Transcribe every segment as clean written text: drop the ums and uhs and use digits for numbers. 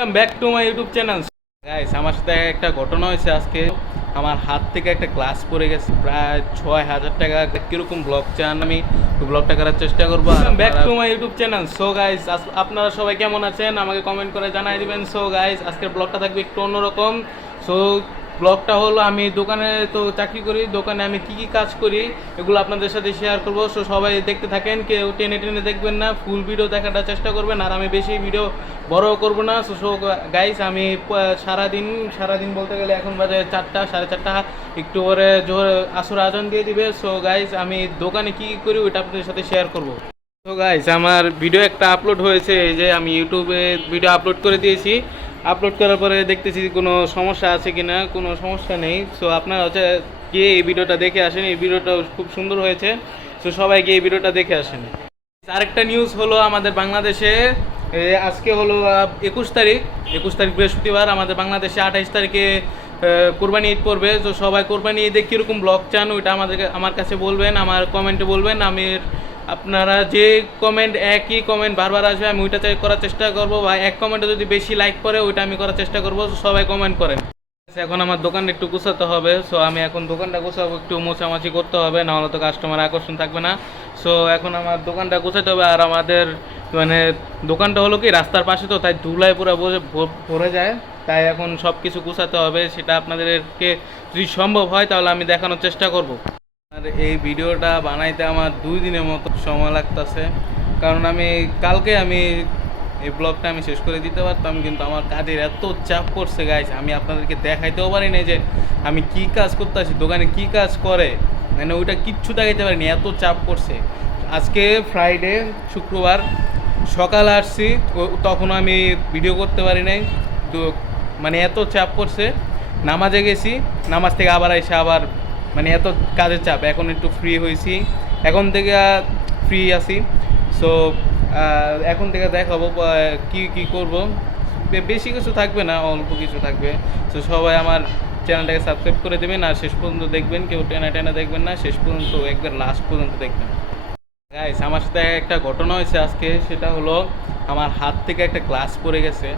Welcome back to my YouTube channel. Guys, আমার সাথে একটা ঘটনা হয়েছে আজকে। আমার হাত থেকে একটা গ্লাস পড়ে গেছে, প্রায় 6,000 টাকা। কিরকম ব্লগ চান আমি ব্লগটা করার চেষ্টা করবো। Back to my YouTube channel. So guys, আপনারা সবাই কেমন আছেন আমাকে কমেন্ট করে জানাই দিবেন। সো গাইস, আজকের ব্লগটা থাকবে একটু অন্যরকম। সো ব্লগটা হলো, আমি দোকানে তো চাকরি করি, দোকানে আমি কি কি কাজ করি এগুলো আপনাদের সাথে শেয়ার করবো। সো সবাই দেখতে থাকেন, কেউ টেনে টেনে দেখবেন না, ফুল ভিডিও দেখাটা চেষ্টা করবেন। আর আমি বেশি ভিডিও বড় করব না। সো গাইস, আমি সারাদিন বলতে গেলে এখন বাজে 4টা, 4:30, একটু পরে জোহর আসর আজান দিয়ে দিবে। সো গাইস, আমি দোকানে কি করি ওইটা আপনাদের সাথে শেয়ার করব। তো গাইস, আমার ভিডিও একটা আপলোড হয়েছে, এই যে আমি ইউটিউবে ভিডিও আপলোড করে দিয়েছি। আপলোড করার পরে দেখতেছি কোনো সমস্যা আছে কি না, কোনো সমস্যা নেই। সো আপনারা হচ্ছে গিয়ে এই ভিডিওটা দেখে আসেন, এই ভিডিওটা খুব সুন্দর হয়েছে। সো সবাই গিয়ে এই ভিডিওটা দেখে আসেন। আরেকটা নিউজ হলো, আমাদের বাংলাদেশে আজকে হলো 21 তারিখ বৃহস্পতিবার। আমাদের বাংলাদেশে 28 তারিখে কোরবানি ঈদ পড়বে। তো সবাই কোরবানি ঈদে কীরকম ব্লগ চান ওইটা আমার কাছে বলবেন, আমার কমেন্টে বলবেন। আপনারা যে একই কমেন্ট বারবার আসবে, আমি ওইটা করার চেষ্টা করবো। বা এক কমেন্টে যদি বেশি লাইক করে ওইটা আমি করার চেষ্টা করবো। সবাই কমেন্ট করেন। এখন আমার দোকানটা একটু গুছাতে হবে। সো আমি এখন দোকানটা গুছাবো, একটু মোছামাছি করতে হবে, নাহলে তো কাস্টমার আকর্ষণ থাকবে না। সো এখন আমার দোকানটা গুছাতে হবে। আর আমাদের মানে দোকানটা হলো কি রাস্তার পাশে, তো তাই ধুলায় পুরো ভরে যায়। তাই এখন সব কিছু গুছাতে হবে, সেটা আপনাদেরকে যদি সম্ভব হয় তাহলে আমি দেখানোর চেষ্টা করব। আর এই ভিডিওটা বানাইতে আমার 2 দিনের মতো সময় লাগতেছে, কারণ কালকে এই ব্লগটা আমি শেষ করে দিতে পারতাম, কিন্তু আমার কাজের এত চাপ পড়ছে গাইস, আমি আপনাদেরকে দেখাইতেও পারি না যে আমি কি কাজ করতে আসি, দোকানে কি কাজ করে, মানে ওইটা কিচ্ছু দেখাইতে পারিনি, এত চাপ পড়ছে। আজকে ফ্রাইডে, শুক্রবার সকালে আসছি, তখন আমি ভিডিও করতে পারি নাই। মানে এত চাপ পড়ছে। নামাজে গেছি, নামাজ থেকে আবার এসে আবার মানে এত কাজের চাপ। এখন একটু ফ্রি হয়েছি, এখন থেকে ফ্রি আছি। সো এখন থেকে দেখাবো কি কি করব। বেশি কিছু থাকবে না, অল্প কিছু থাকবে। সো সবাই আমার চ্যানেলটাকে সাবস্ক্রাইব করে দেবেন, আর শেষ পর্যন্ত দেখবেন, কেউ টেনা টেনা দেখবেন না, শেষ পর্যন্ত একবার লাস্ট পর্যন্ত দেখবেন। গাইস, আমার সাথে একটা ঘটনা হয়েছে আজকে, সেটা হলো আমার হাত থেকে একটা গ্লাস পড়ে গেছে।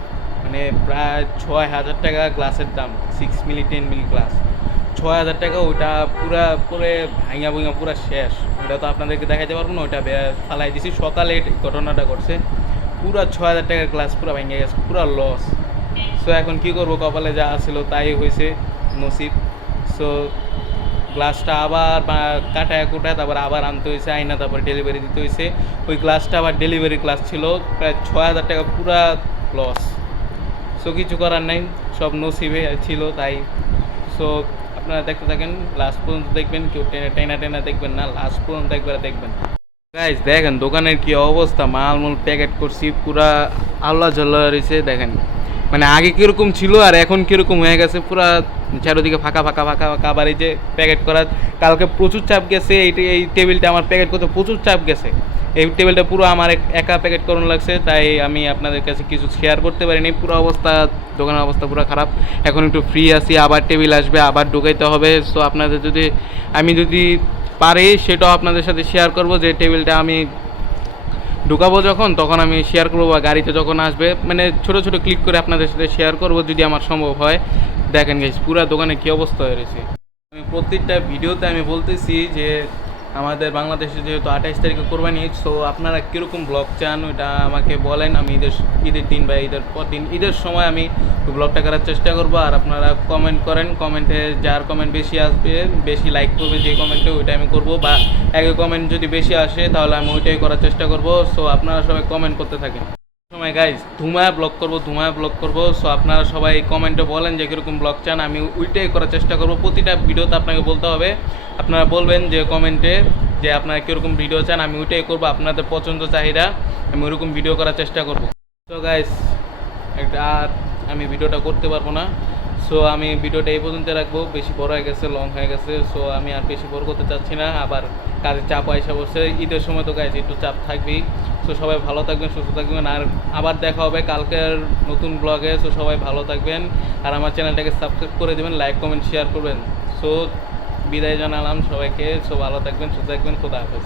মানে প্রায় 6,000 টাকা গ্লাসের দাম, 6 মিলি 10 মিলি গ্লাস, 6,000 টাকা। ওইটা পুরো ভাঙা ভুঙা পুরো শেষ। ওইটা তো আপনাদেরকে দেখাতে পারবো না, ওইটা ফালাই দিছি। সকালে ঘটনাটা ঘটছে, পুরো 6,000 টাকার গ্লাস পুরো ভেঙে গেছে, পুরো লস। সো এখন কি করবো, কপালে যা ছিল তাই হয়েছে, নসিব। সো গ্লাসটা আবার কাটায় কুটায় তারপর আবার আনতে হয়েছে, আইনা তারপর ডেলিভারি দিতে হয়েছে। ওই গ্লাসটা আবার ডেলিভারি গ্লাস ছিল, প্রায় 6,000 টাকা পুরা লস। সো কিছু করার নাই, সব নসিবে ছিল তাই। সো আপনারা দেখতে থাকেন, লাস্ট পর্যন্ত দেখবেন, কেউ টেনা টেনা দেখবেন না, লাস্ট পর্যন্ত একবার দেখবেন। গাইস দেখেন দোকানের কি অবস্থা, মালমূল প্যাকেট করছি পুরা আল্লাহ জ্বল্লা রয়েছে। দেখেন মানে আগে কীরকম ছিল আর এখন কীরকম হয়ে গেছে, পুরা চারিদিকে ফাঁকা ফাঁকা ফাঁকা ফাঁকা। আবার এই যে প্যাকেট করার কালকে প্রচুর চাপ গেছে, এই টেবিলটা আমার প্যাকেট করতে প্রচুর চাপ গেছে। এই টেবিলটা পুরো আমার একা প্যাকেট করানো লাগছে, তাই আমি আপনাদের কাছে কিছু শেয়ার করতে পারিনি। পুরো অবস্থা, দোকানের অবস্থা পুরো খারাপ। এখন একটু ফ্রি আছি, আবার টেবিল আসবে, আবার ঢুকাইতে হবে। সো আপনাদের আমি যদি পারি সেটাও আপনাদের সাথে শেয়ার করব, যে টেবিলটা আমি ঢুকাবো যখন, তখন আমি শেয়ার করবো, বা গাড়িতে যখন আসবে, মানে ছোটো ছোটো ক্লিক করে আপনাদের সাথে শেয়ার করব যদি আমার সম্ভব হয়। দেখেন গাইস, পুরো দোকানে কী অবস্থা হয়ে রয়েছে। আমি প্রত্যেকটা ভিডিওতে আমি বলতেছি যে আমাদের বাংলাদেশে যেহেতু 28 তারিখে কোরবানি ঈদ, সো আপনারা কীরকম ব্লগ চান ওইটা আমাকে বলেন। আমি ঈদের দিন বা ঈদের পর দিন, ঈদের সময় আমি ব্লগটা করার চেষ্টা করবো। আর আপনারা কমেন্ট করেন, কমেন্টে যার কমেন্ট বেশি আসবে, বেশি লাইক করবে যে কমেন্টে, ওইটা আমি করবো। বা একই কমেন্ট যদি বেশি আসে তাহলে আমি ওইটাই করার চেষ্টা করবো। সো আপনারা সবাই কমেন্ট করতে থাকেন। সময় গাইজ ধুমায় ব্লগ করবো। সো আপনারা সবাই কমেন্টে বলেন যে কীরকম ব্লগ চান, আমি ওইটাই করার চেষ্টা করবো। প্রতিটা ভিডিওতে আপনাকে বলতে হবে, আপনারা বলবেন যে কমেন্টে যে আপনারা কীরকম ভিডিও চান, আমি ওইটাই করবো। আপনাদের পছন্দ চাহিদা আমি ওইরকম ভিডিও করার চেষ্টা করবো। তো গাইজ আর আমি ভিডিওটা করতে পারবো না। সো আমি ভিডিওটা এই পর্যন্ত রাখবো, বেশি বড় হয়ে গেছে, লং হয়ে গেছে। সো আমি আর বেশি বড় করতে চাচ্ছি না, আবার কাজের চাপ আইসা বসে। ঈদের সময় তো গাইজ একটু চাপ থাকবেই। সো সবাই ভালো থাকবেন, সুস্থ থাকবেন, আর আবার দেখা হবে কালকের নতুন ব্লগে। সো সবাই ভালো থাকবেন, আর আমার চ্যানেলটাকে সাবস্ক্রাইব করে দেবেন, লাইক কমেন্ট শেয়ার করবেন। সো বিদায় জানালাম সবাইকে। সো ভালো থাকবেন, সুস্থ থাকবেন, খোদা হাফেজ।